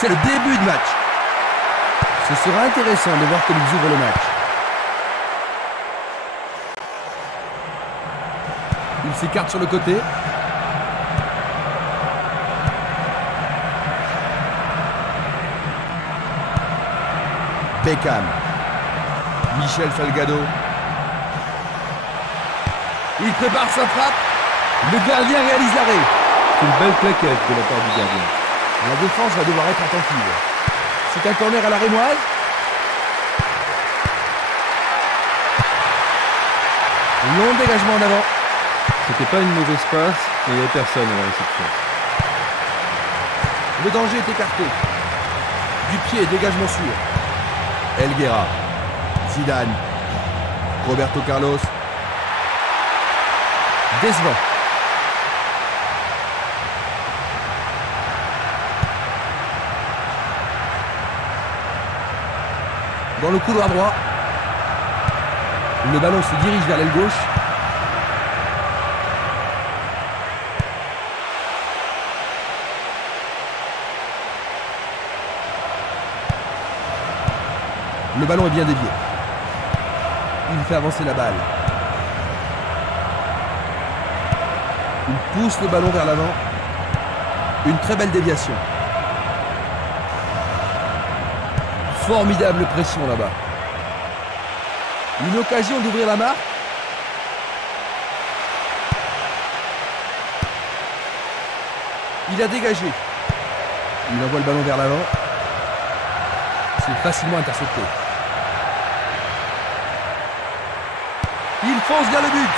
C'est le début de match. Ce sera intéressant de voir comment ils ouvrent le match. Il s'écarte sur le côté. Beckham. Michel Salgado. Il prépare sa frappe. Le gardien réalise l'arrêt. C'est une belle plaquette de la part du gardien. La défense va devoir être attentive. C'est un corner à la rémoise. Long dégagement en avant. C'était pas une mauvaise passe, mais il n'y avait personne à la réception. Le danger est écarté. Du pied, dégagement sûr. Elguera. Zidane. Roberto Carlos. Décevant. Dans le couloir droit. Le ballon se dirige vers l'aile gauche. Le ballon est bien dévié. Il fait avancer la balle. Il pousse le ballon vers l'avant. Une très belle déviation. Formidable pression là-bas. Une occasion d'ouvrir la marque. Il a dégagé. Il envoie le ballon vers l'avant. C'est facilement intercepté. Il fonce vers le but.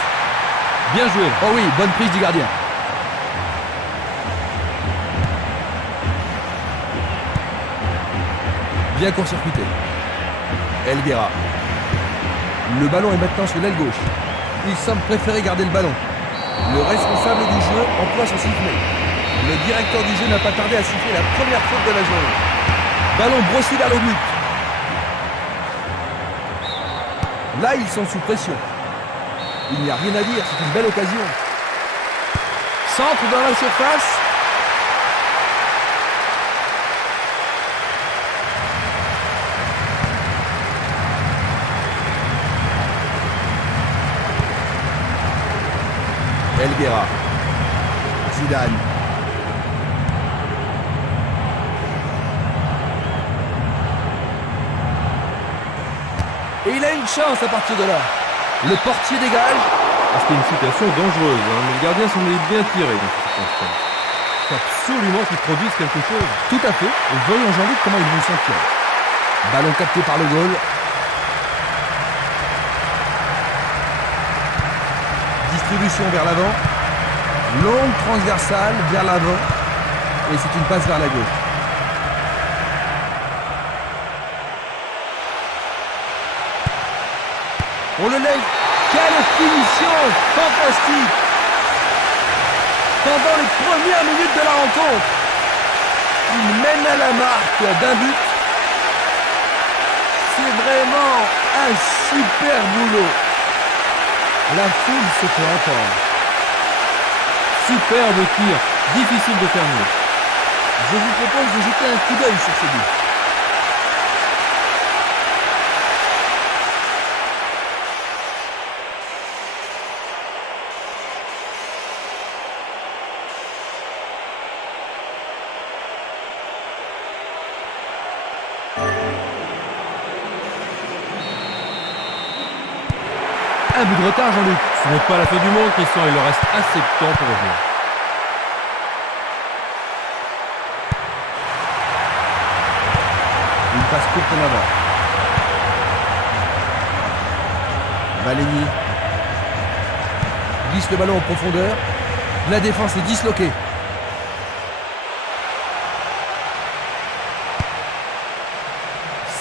Bien joué. Oh oui, bonne prise du gardien. Bien court-circuité. Elguera. Le ballon est maintenant sur l'aile gauche. Il semble préférer garder le ballon. Le responsable du jeu emploie son sifflet. Le directeur du jeu n'a pas tardé à siffler la première faute de la journée. Ballon brossé vers le but. Là, ils sont sous pression. Il n'y a rien à dire, c'est une belle occasion. Centre dans la surface. Elguera. Zidane. Et il a une chance à partir de là. Le portier dégage. C'était une situation dangereuse, mais le gardien semblait bien tiré dans cette circonstance. Il faut absolument qu'il produise quelque chose. Tout à fait. Et voyons Jean-Luc comment ils vont s'en tirer. Ballon capté par le goal. Distribution vers l'avant. Longue transversale vers l'avant. Et c'est une passe vers la gauche. On le laisse. Quelle finition fantastique. Pendant les premières minutes de la rencontre, il mène à la marque d'un but. C'est vraiment un super boulot. La foule se fait entendre. Superbe tir, difficile de faire mieux. Je vous propose de jeter un coup d'œil sur ce but. Un but de retard, Jean-Luc. Ce n'est pas la fin du monde, Christian, il leur reste assez de temps pour revenir. Une passe courte en avant. Valény glisse le ballon en profondeur. La défense est disloquée.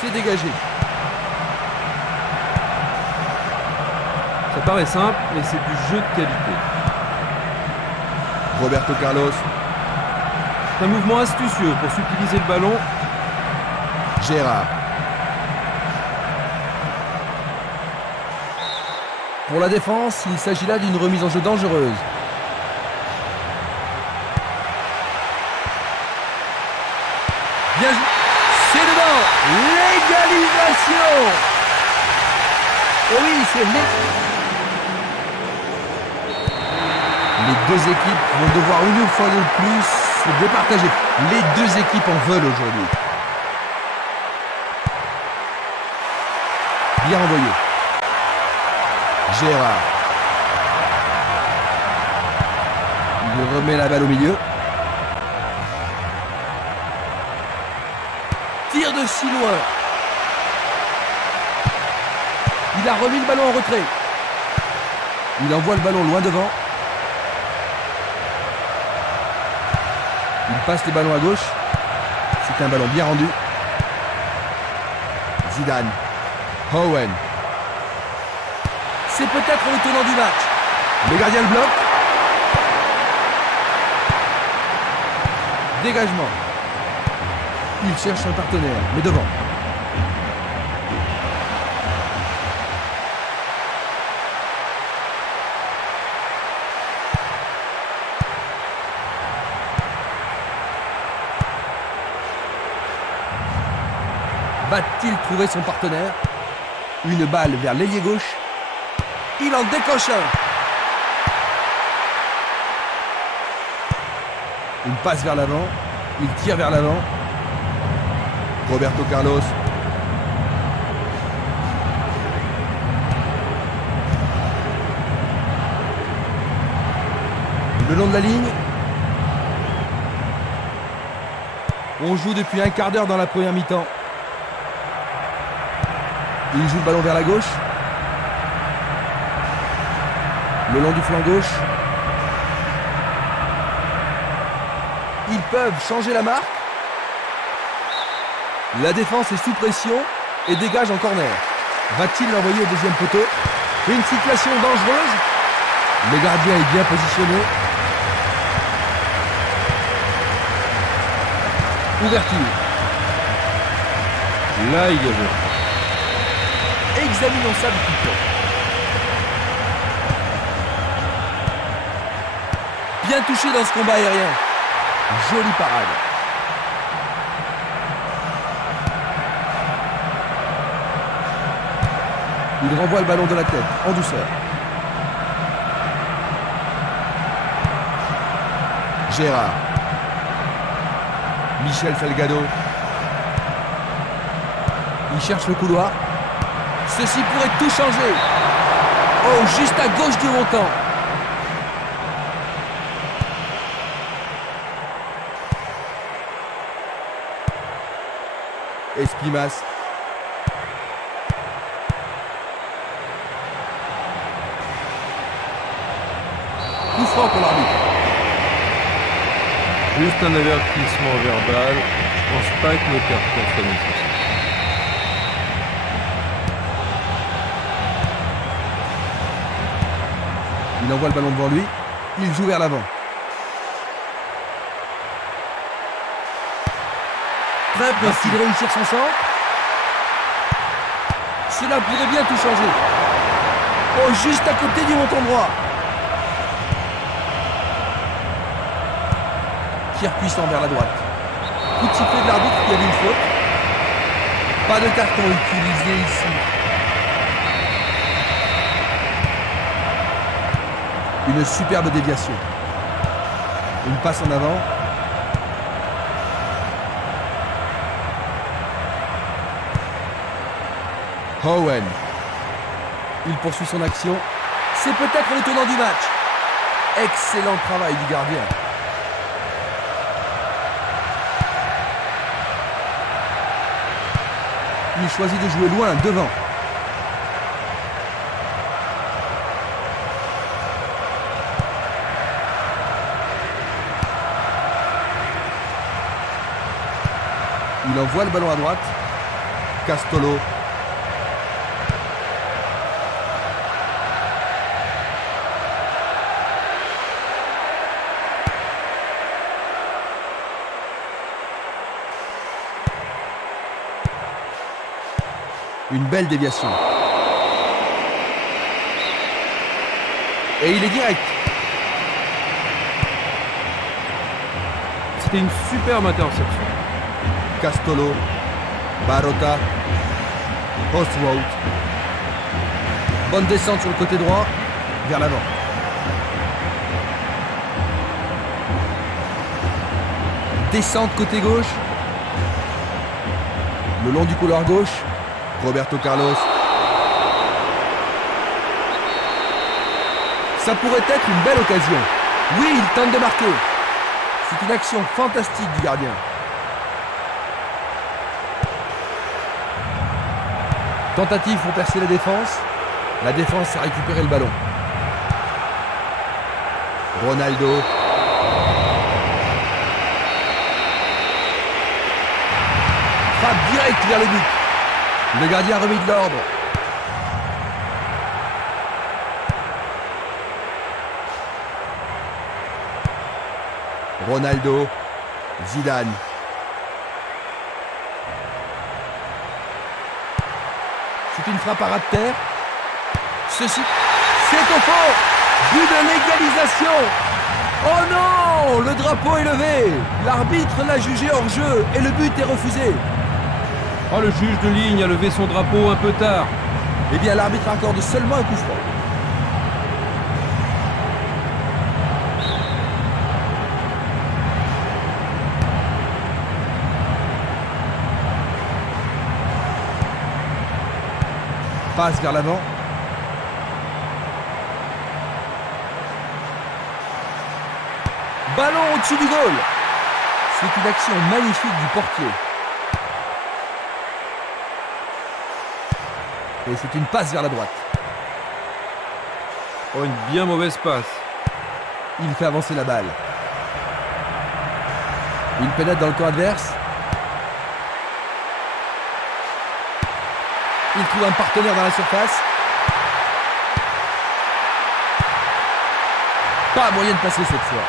C'est dégagé. Ça paraît simple, mais c'est du jeu de qualité. Roberto Carlos. C'est un mouvement astucieux pour subtiliser le ballon. Gérard. Pour la défense, il s'agit là d'une remise en jeu dangereuse. Bien joué. C'est dedans. L'égalisation. Oui, c'est les deux équipes vont devoir une fois de plus se départager. Les deux équipes en veulent aujourd'hui. Bien envoyé. Gérard. Il remet la balle au milieu. Tire de si loin. Il a remis le ballon en retrait. Il envoie le ballon loin devant. Il passe les ballons à gauche. C'est un ballon bien rendu. Zidane. Owen. C'est peut-être le tenant du match. Le gardien le bloque. Dégagement. Il cherche un partenaire, mais devant. Va-t-il trouver son partenaire? Une balle vers l'ailier gauche. Il en décoche un. Une passe vers l'avant. Il tire vers l'avant. Roberto Carlos. Le long de la ligne. On joue depuis un quart d'heure dans la première mi-temps. Il joue le ballon vers la gauche. Le long du flanc gauche. Ils peuvent changer la marque. La défense est sous pression et dégage en corner. Va-t-il l'envoyer au deuxième poteau? Une situation dangereuse. Le gardien est bien positionné. Ouverture. Là, il y a joué. Examinons ça du coup. Bien touché dans ce combat aérien. Jolie parade. Il renvoie le ballon de la tête, en douceur. Gérard. Michel Salgado. Il cherche le couloir. Ceci pourrait tout changer. Oh, juste à gauche du montant. Esquimas. Coup franc pour l'arbitre. Juste un avertissement verbal. Je pense pas que le carton soit nécessaire. Il envoie le ballon devant lui. Il joue vers l'avant. Très peut-il réussir son centre? Cela pourrait bien tout changer. Oh, juste à côté du montant droit. Tir puissant vers la droite. Coup de sifflet de l'arbitre, il y avait une faute. Pas de carton utilisé ici. Une superbe déviation. Une passe en avant. Owen. Il poursuit son action. C'est peut-être le tenant du match. Excellent travail du gardien. Il choisit de jouer loin, devant. Il envoie le ballon à droite. Castolo. Une belle déviation. Et il est direct. C'était une superbe interception. Castolo, Barota, Oswald. Bonne descente sur le côté droit, vers l'avant. Descente côté gauche. Le long du couloir gauche, Roberto Carlos. Ça pourrait être une belle occasion. Oui, il tente de marquer. C'est une action fantastique du gardien. Tentative pour percer la défense. La défense a récupéré le ballon. Ronaldo. Frappe direct vers le but. Le gardien a remis de l'ordre. Ronaldo. Zidane. C'est une frappe à ras de terre. Ceci, c'est au fond. But de l'égalisation. Oh non, le drapeau est levé. L'arbitre l'a jugé hors jeu et le but est refusé. Oh, le juge de ligne a levé son drapeau un peu tard. Eh bien, l'arbitre accorde seulement un coup franc. Passe vers l'avant. Ballon au-dessus du goal. C'est une action magnifique du portier. Et c'est une passe vers la droite. Oh, une bien mauvaise passe. Il fait avancer la balle. Il pénètre dans le camp adverse. Il trouve un partenaire dans la surface. Pas moyen de passer cette fois.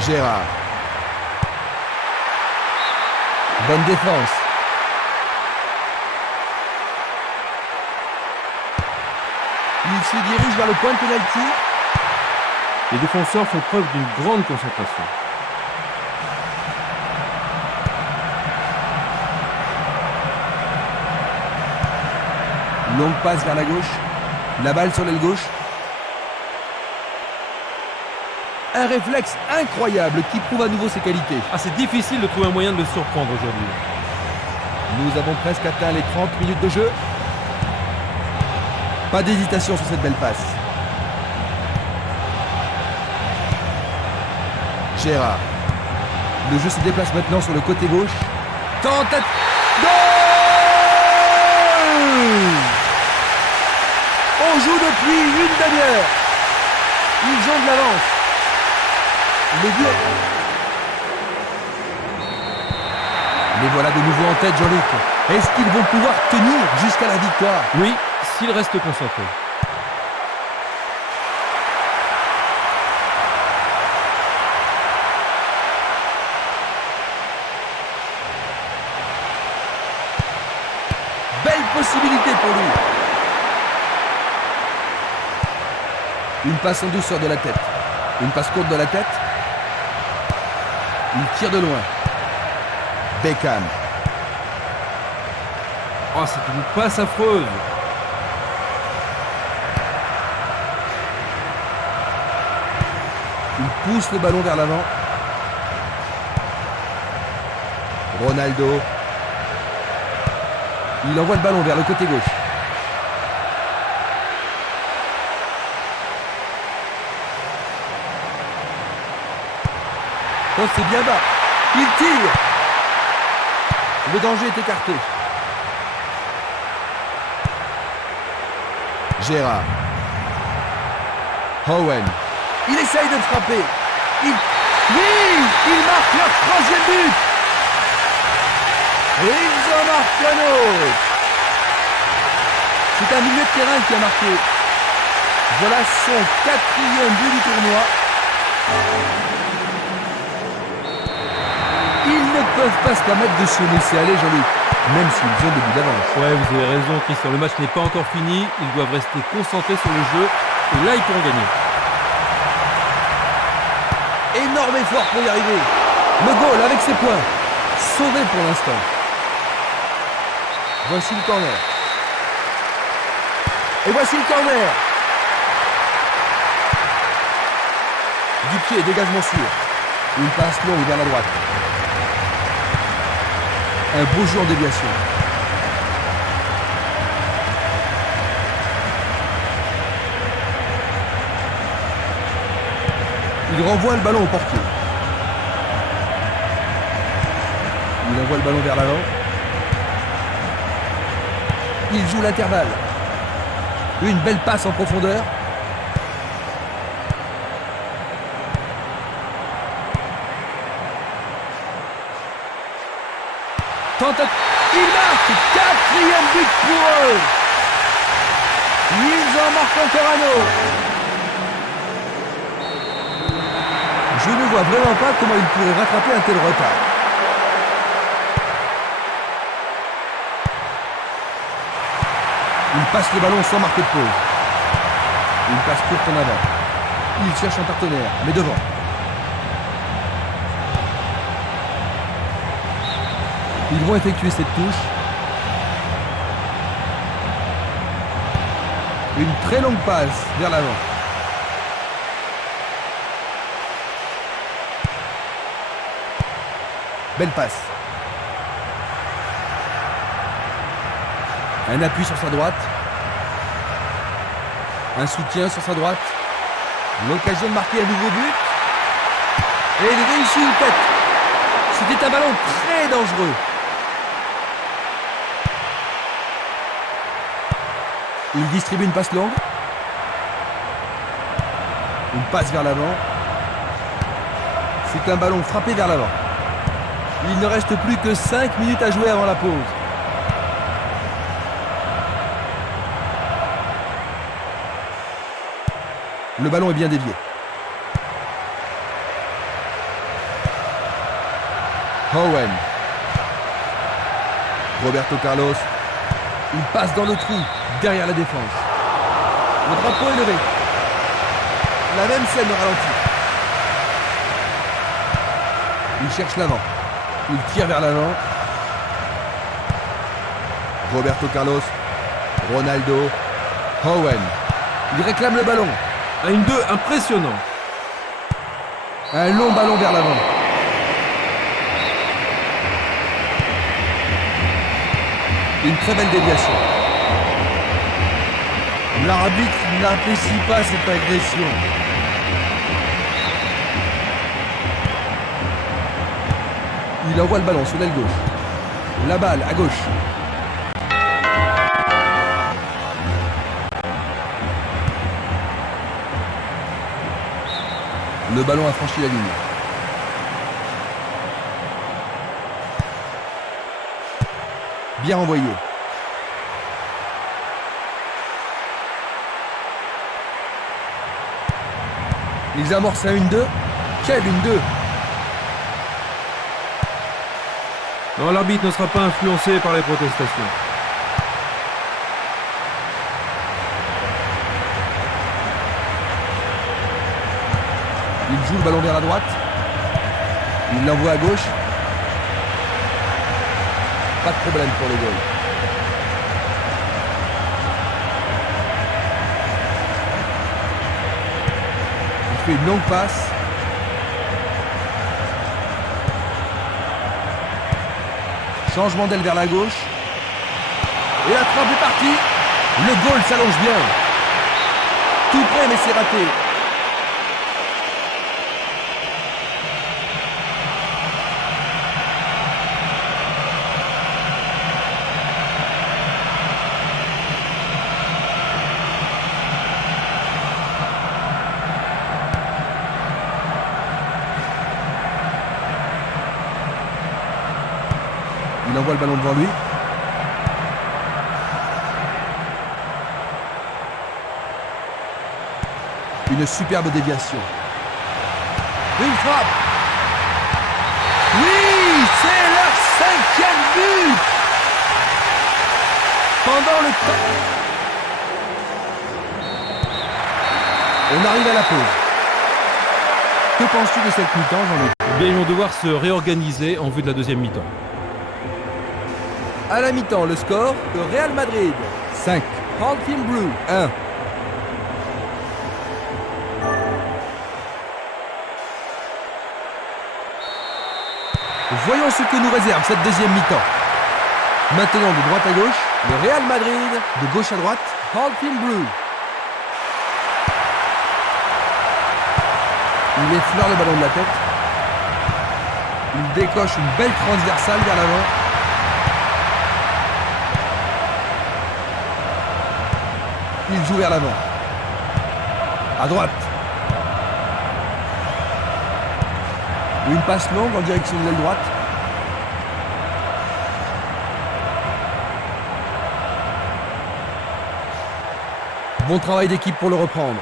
Gérard. Bonne défense. Il se dirige vers le point de pénalty. Les défenseurs font preuve d'une grande concentration. Longue passe vers la gauche. La balle sur l'aile gauche. Un réflexe incroyable qui prouve à nouveau ses qualités. Ah, c'est difficile de trouver un moyen de le surprendre aujourd'hui. Nous avons presque atteint les 30 minutes de jeu. Pas d'hésitation sur cette belle passe. Gérard. Le jeu se déplace maintenant sur le côté gauche. Tentative. Goal! On joue depuis une demi-heure. Ils ont de l'avance. Le but. Les voilà de nouveau en tête, Jean-Luc. Est-ce qu'ils vont pouvoir tenir jusqu'à la victoire? Oui, s'il reste concentré. Belle possibilité pour lui. Une passe en douceur de la tête. Une passe courte de la tête. Il tire de loin. Beckham. Oh, c'est une passe affreuse. Il pousse le ballon vers l'avant. Ronaldo. Il envoie le ballon vers le côté gauche. Oh, c'est bien bas. Il tire. Le danger est écarté. Gérard. Owen. Il essaye de frapper. Oui, il marque leur troisième but. Et ils en marquent un autre. C'est un milieu de terrain qui a marqué. Voilà son 4e but du tournoi. Ils ne peuvent pas se permettre de se laisser aller, Jean-Luc, même s'ils ont des buts d'avance. Ouais, vous avez raison, Christian. Le match n'est pas encore fini. Ils doivent rester concentrés sur le jeu. Et là, ils pourront gagner. Énorme effort pour y arriver. Le goal avec ses points. Sauvé pour l'instant. Voici le corner. Et voici le corner. Du pied, dégagement sûr. Une passe longue vers la droite. Un beau jeu en déviation. Il renvoie le ballon au portier. Il envoie le ballon vers l'avant. Il joue l'intervalle. Une belle passe en profondeur. Il marque! Quatrième but pour eux! Ils en marquent encore un autre. Je ne vois vraiment pas comment ils pourraient rattraper un tel retard. Il passe le ballon sans marquer de pause. Une passe courte en avant. Il cherche un partenaire, mais devant. Ils vont effectuer cette touche. Une très longue passe vers l'avant. Belle passe. Un appui sur sa droite. Un soutien sur sa droite. L'occasion de marquer un nouveau but. Et il réussit une tête. C'était un ballon très dangereux. Il distribue une passe longue. Une passe vers l'avant. C'est un ballon frappé vers l'avant. Il ne reste plus que 5 minutes à jouer avant la pause. Le ballon est bien dévié. Owen. Roberto Carlos. Il passe dans le trou, derrière la défense. Le drapeau est levé. La même scène au ralenti. Il cherche l'avant. Il tire vers l'avant. Roberto Carlos. Ronaldo. Owen. Il réclame le ballon. Un 1-2 impressionnant. Un long ballon vers l'avant. Une très belle déviation. L'arbitre n'apprécie pas cette agression. Il envoie le ballon sur l'aile gauche. La balle à gauche. Le ballon a franchi la ligne. Bien envoyé. Ils amorcent un 1-2. Quel 1-2! Non, l'arbitre ne sera pas influencé par les protestations. Il joue le ballon vers la droite. Il l'envoie à gauche. Pas de problème pour le goal. Il fait une longue passe. Changement d'aile vers la gauche. Et la frappe est partie. Le goal s'allonge bien. Tout près mais c'est raté. Il envoie le ballon devant lui. Une superbe déviation. Une frappe. Oui, c'est leur 5e but. Pendant le temps. On arrive à la pause. Que Que penses-tu de cette mi-temps, Jean-Luc? Eh bien, ils vont devoir se réorganiser en vue de la deuxième mi-temps. À la mi-temps, le score, le Real Madrid 5, Hartfield Blue 1. Voyons ce que nous réserve cette deuxième mi-temps. Maintenant de droite à gauche, le Real Madrid, de gauche à droite, Hartfield Blue. Il effleure le ballon de la tête. Il décoche une belle transversale vers l'avant. Il joue vers l'avant. À droite. Une passe longue en direction de l'aile droite. Bon travail d'équipe pour le reprendre.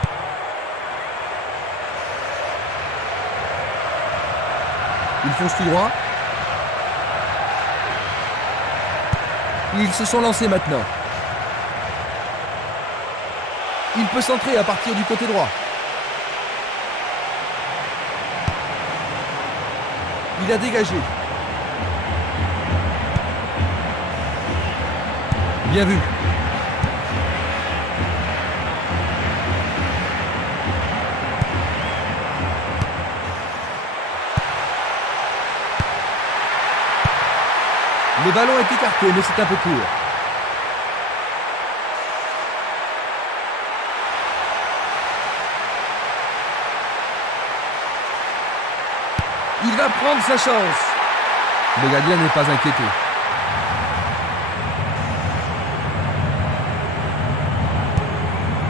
Ils foncent tout droit. Ils se sont lancés maintenant. Il peut centrer à partir du côté droit. Il a dégagé. Bien vu. Le ballon est écarté, mais c'est un peu court. Il va prendre sa chance. Le gardien n'est pas inquiété.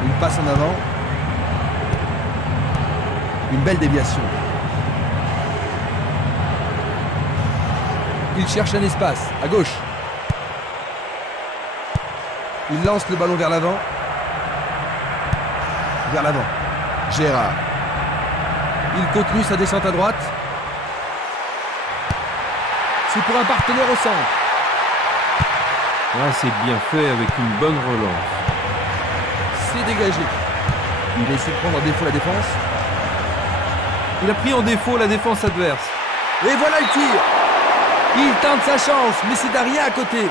Une passe en avant. Une belle déviation. Il cherche un espace, à gauche. Il lance le ballon vers l'avant. Vers l'avant. Gérard. Il continue sa descente à droite. C'est pour un partenaire au centre. Ah, c'est bien fait avec une bonne relance. C'est dégagé. Il essaie de prendre en défaut la défense. Il a pris en défaut la défense adverse. Et voilà le tir. Il tente sa chance, mais c'est Daria à côté.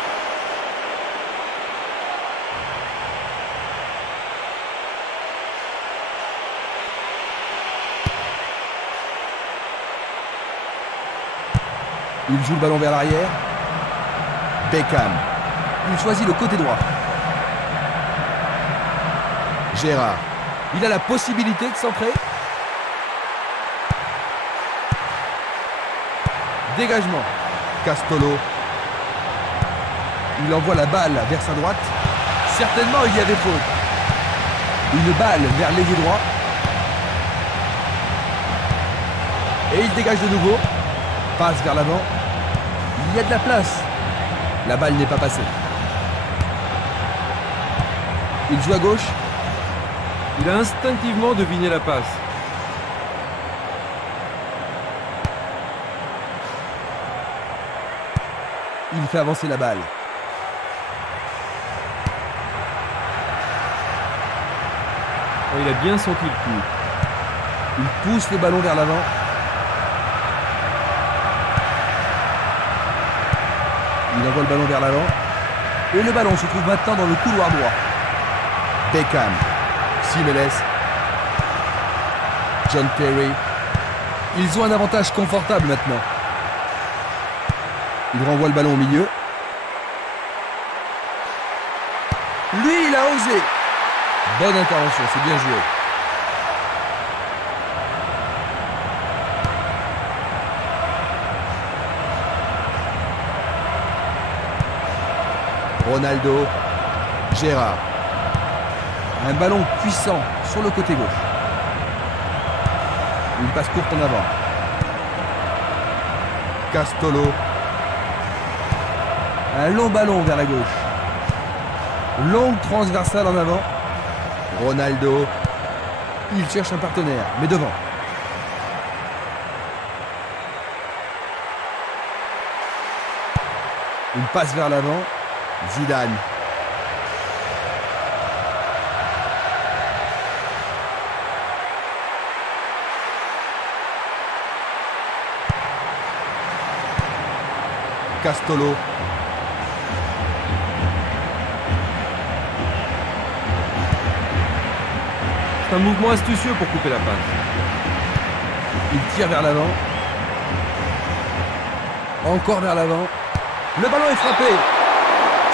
Il joue le ballon vers l'arrière. Beckham. Il choisit le côté droit. Gérard. Il a la possibilité de centrer. Dégagement. Castolo. Il envoie la balle vers sa droite. Certainement, il y avait faute. Une balle vers l'ailier droit. Et il dégage de nouveau. Passe vers l'avant. Il y a de la place. La balle n'est pas passée. Il joue à gauche. Il a instinctivement deviné la passe. Il fait avancer la balle. Oh, il a bien senti le coup. Il pousse le ballon vers l'avant. Il envoie le ballon vers l'avant. Et le ballon se trouve maintenant dans le couloir droit. Beckham. Simeles. John Terry. Ils ont un avantage confortable maintenant. Il renvoie le ballon au milieu. Lui, il a osé. Bonne intervention, c'est bien joué. Ronaldo. Gérard. Un ballon puissant sur le côté gauche. Une passe courte en avant. Castolo. Un long ballon vers la gauche. Longue transversale en avant. Ronaldo. Il cherche un partenaire, mais devant. Une passe vers l'avant. Zidane. Castolo. C'est un mouvement astucieux pour couper la passe. Il tire vers l'avant. Encore vers l'avant. Le ballon est frappé.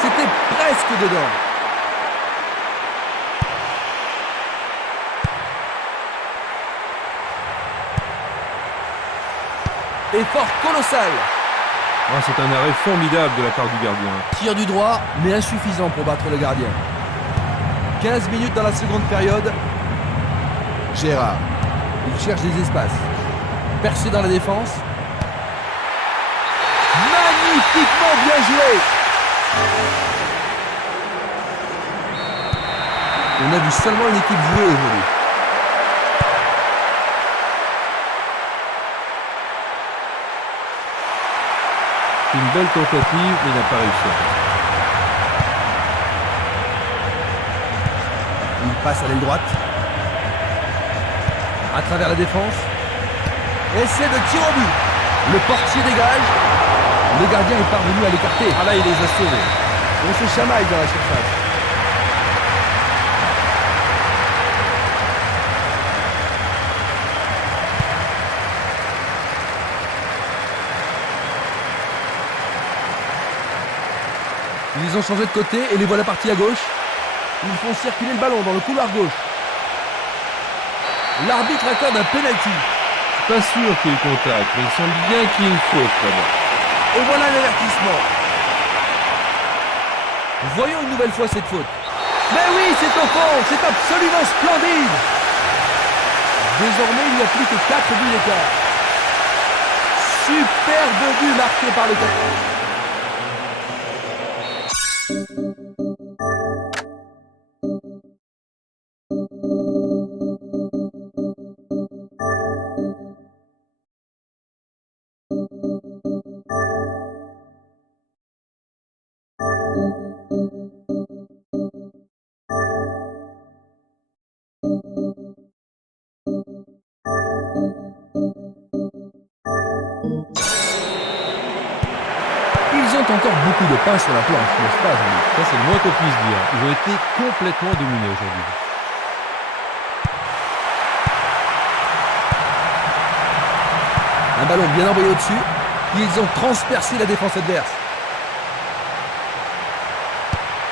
C'était presque dedans. Effort colossal. Ah, c'est un arrêt formidable de la part du gardien. Tir du droit, mais insuffisant pour battre le gardien. 15 minutes dans la seconde période. Gérard. Il cherche des espaces. Percé dans la défense. Magnifiquement bien joué. On a vu seulement une équipe jouer aujourd'hui. Une belle tentative, mais il n'a pas réussi. Il passe à l'aile droite. À travers la défense. Essai de tir au but. Le portier dégage. Le gardien est parvenu à l'écarter. Ah là, il les a sauvés. On se chamaille dans la surface. Ils ont changé de côté et les voilà partis à gauche. Ils font circuler le ballon dans le couloir gauche. L'arbitre accorde un penalty. Je suis pas sûr qu'il y ait contact, mais il semble bien qu'il y ait une faute là-bas. Et voilà l'avertissement. Voyons une nouvelle fois cette faute. Mais oui, c'est au fond, c'est absolument splendide. Désormais, il n'y a plus que 4 buts d'écart. Superbe but marqué par le capitaine. Ils ont encore beaucoup de pain sur la planche, n'est-ce pas, Jean-Luc? Ça, c'est le moins qu'on puisse dire. Ils ont été complètement dominés aujourd'hui. Un ballon bien envoyé au-dessus. Ils ont transpercé la défense adverse.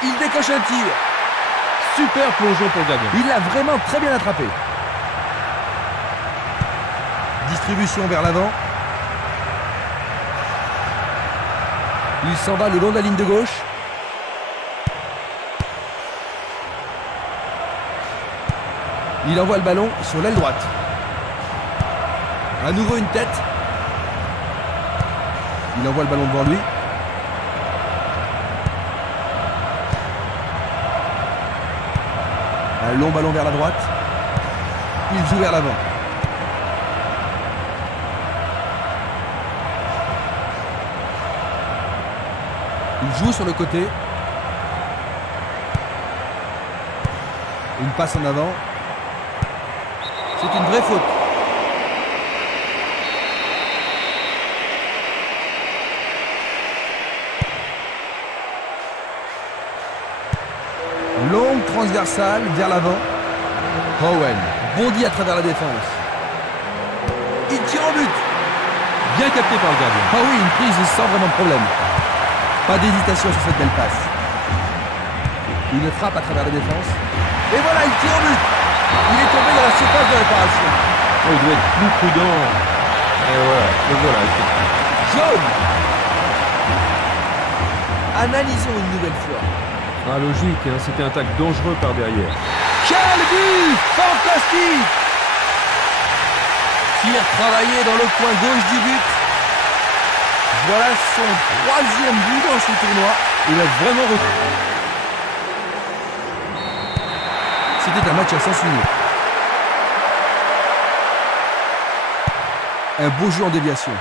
Il décoche un tir. Super plongeon pour le gardien. Il l'a vraiment très bien attrapé. Distribution vers l'avant. Il s'en va le long de la ligne de gauche. Il envoie le ballon sur l'aile droite. À nouveau une tête. Il envoie le ballon devant lui. Un long ballon vers la droite. Il joue vers l'avant. Il joue sur le côté. Une passe en avant. C'est une vraie faute. Longue transversale vers l'avant. Owen bondit à travers la défense. Il tire au but. Bien capté par le gardien. Ah oui, une prise sans vraiment de problème. Pas d'hésitation sur cette belle passe. Une frappe à travers la défense. Et voilà, il tire au but. Il est tombé dans la surface de réparation. Oh, il doit être plus prudent. Et voilà, le voilà. Jaune. Analysons une nouvelle fois. Ah, logique, hein, c'était un tacle dangereux par derrière. Quel but fantastique. Tir travaillé dans le coin gauche du but. Voilà son 3e but dans ce tournoi. Il a vraiment retrouvé. C'était un match à sens unique. Un beau jeu en déviation.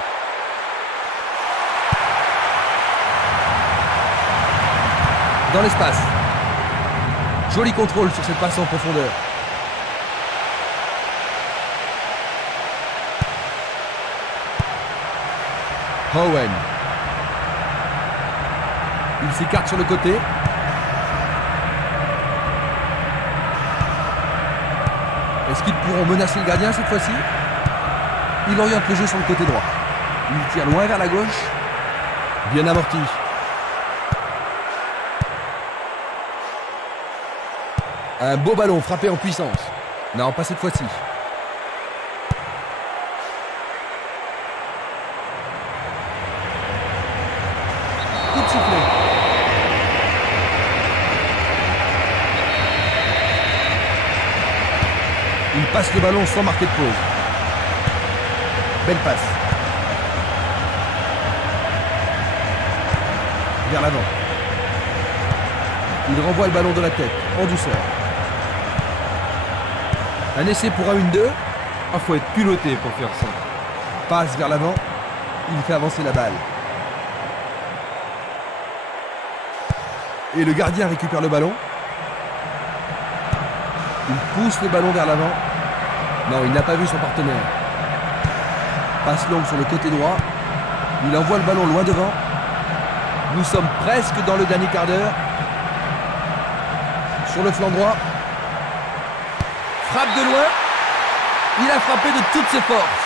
Dans l'espace. Joli contrôle sur cette passe en profondeur. Owen. Il s'écarte sur le côté. Est-ce qu'ils pourront menacer le gardien cette fois-ci? Il oriente le jeu sur le côté droit. Il tire loin vers la gauche. Bien amorti. Un beau ballon frappé en puissance. Non, pas cette fois-ci. Coup de sifflet. Il passe le ballon sans marquer de pause. Belle passe. Vers l'avant. Il renvoie le ballon de la tête, en douceur. Un essai pour un 1-2. Ah, faut être culotté pour faire ça. Passe vers l'avant. Il fait avancer la balle. Et le gardien récupère le ballon. Il pousse le ballon vers l'avant. Non, il n'a pas vu son partenaire. Passe longue sur le côté droit. Il envoie le ballon loin devant. Nous sommes presque dans le dernier quart d'heure. Sur le flanc droit. Frappe de loin. Il a frappé de toutes ses forces.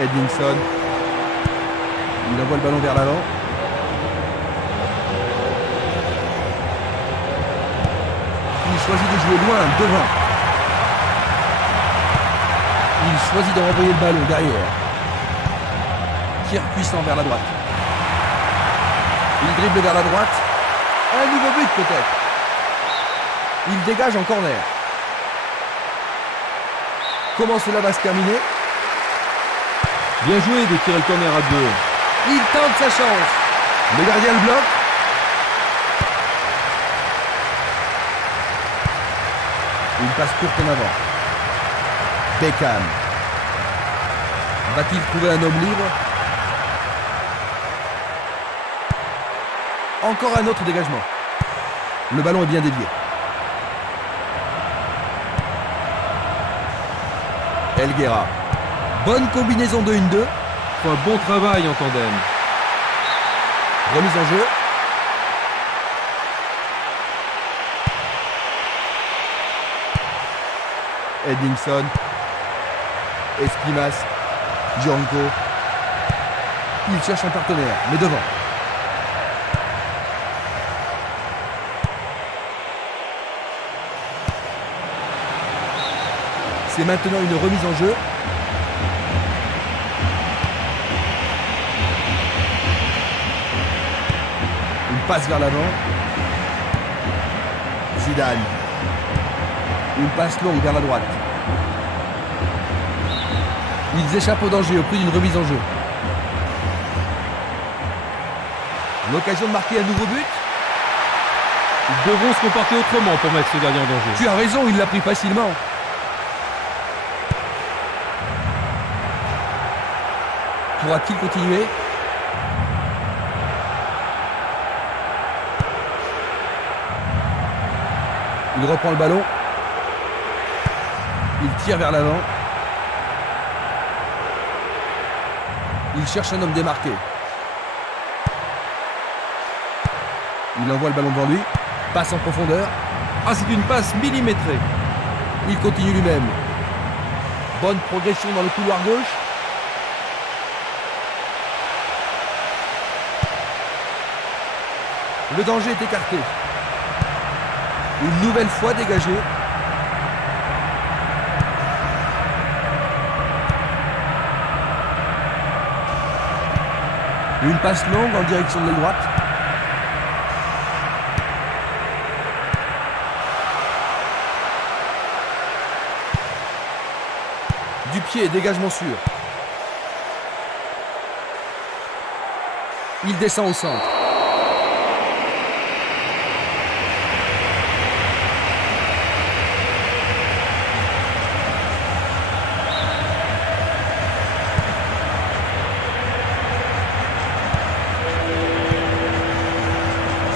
Edmondson. Il envoie le ballon vers l'avant. Il choisit de jouer loin, devant. Il choisit de renvoyer le ballon derrière. Tir puissant vers la droite. Il dribble vers la droite. Un nouveau but peut-être. Il dégage en corner. Comment cela va se terminer? Bien joué de tirer le corner à 2. Il tente sa chance. Le gardien le bloque. Une passe courte en avant. Beckham. Va-t-il trouver un homme libre? Encore un autre dégagement. Le ballon est bien dévié. Elguera. Bonne combinaison de 1-2. Un bon travail en tandem. Remise en jeu. Edmondson. Esquimas. Django. Il cherche un partenaire, mais devant. C'est maintenant une remise en jeu. Une passe vers l'avant. Zidane. Une passe longue vers la droite. Ils échappent au danger au prix d'une remise en jeu. L'occasion de marquer un nouveau but. Ils devront se comporter autrement pour mettre ce gardien en danger. Tu as raison, il l'a pris facilement. Pourra-t-il continuer? Il reprend le ballon. Il tire vers l'avant. Il cherche un homme démarqué. Il envoie le ballon devant lui. Passe en profondeur. Ah, c'est une passe millimétrée. Il continue lui-même. Bonne progression dans le couloir gauche. Le danger est écarté. Une nouvelle fois dégagé. Une passe longue en direction de l'aile droite. Du pied, dégagement sûr. Il descend au centre.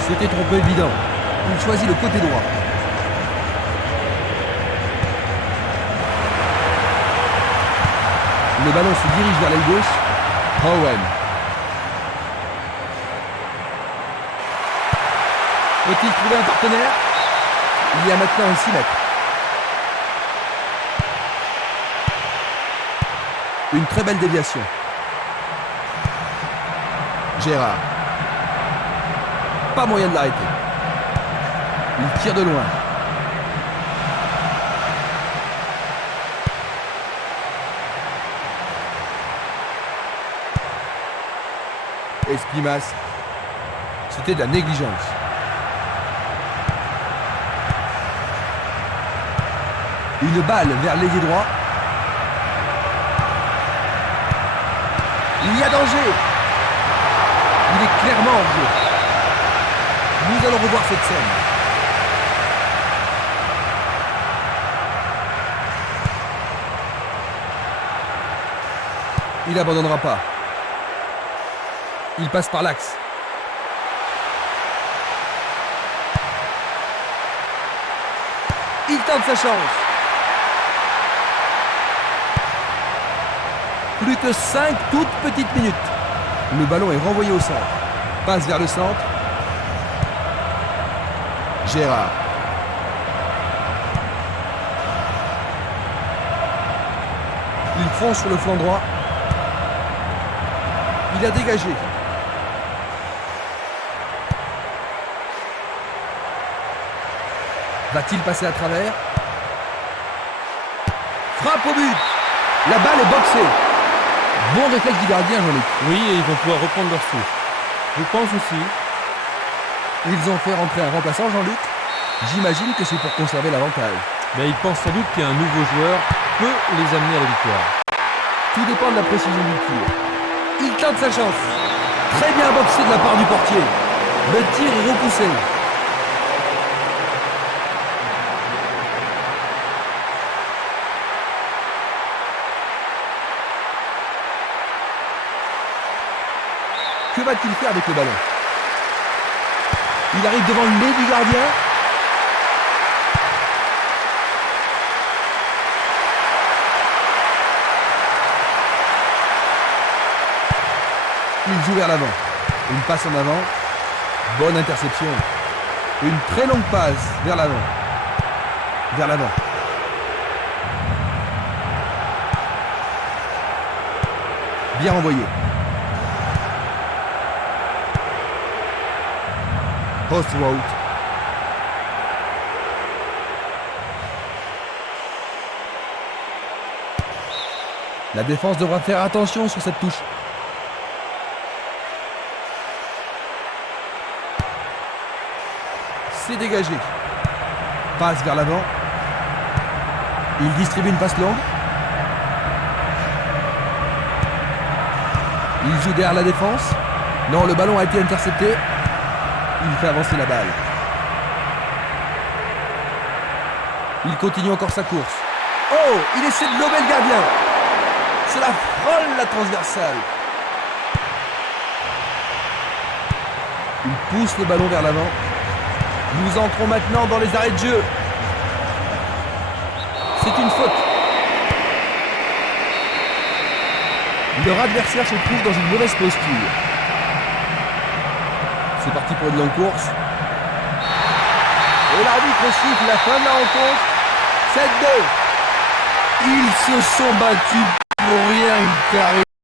C'était trop peu évident. Il choisit le côté droit. Le ballon se dirige vers l'aile gauche. Owen. Peut-il trouver un partenaire? Il y a maintenant un 6 mètres. Une très belle déviation. Gérard. Pas moyen de l'arrêter. Il tire de loin. Espimas. C'était de la négligence. Une balle vers l'ailier droit. Il y a danger. Il est clairement hors jeu. Nous allons revoir cette scène. Il n'abandonnera pas. Il passe par l'axe. Il tente sa chance. Plus que 5 toutes petites minutes. Le ballon est renvoyé au centre. Passe vers le centre. Gérard. Il fonce sur le flanc droit. Il a dégagé. Va-t-il passer à travers? Frappe au but. La balle est boxée. Bon réflexe du gardien, Jean-Luc. Oui, et ils vont pouvoir reprendre leur souffle. Je pense aussi. Ils ont fait rentrer un remplaçant, Jean-Luc. J'imagine que c'est pour conserver l'avantage. Mais ils pensent sans doute qu'un nouveau joueur peut les amener à la victoire. Tout dépend de la précision du tir. Il tente sa chance. Très bien boxé de la part du portier. Le tir est repoussé. Que va-t-il faire avec le ballon? Il arrive devant le nez du gardien. Il joue vers l'avant. Une passe en avant. Bonne interception. Une très longue passe vers l'avant. Vers l'avant. Bien renvoyé. Postwout. La défense devra faire attention sur cette touche. C'est dégagé. Passe vers l'avant. Il distribue une passe longue. Il joue derrière la défense. Non, le ballon a été intercepté. Il fait avancer la balle. Il continue encore sa course. Oh, il essaie de lober le gardien. Cela frôle la transversale. Il pousse le ballon vers l'avant. Nous entrons maintenant dans les arrêts de jeu. C'est une faute. Leur adversaire se trouve dans une mauvaise posture. C'est parti pour une longue course. Et l'arbitre siffle la fin de la rencontre. 7-2. Ils se sont battus pour rien.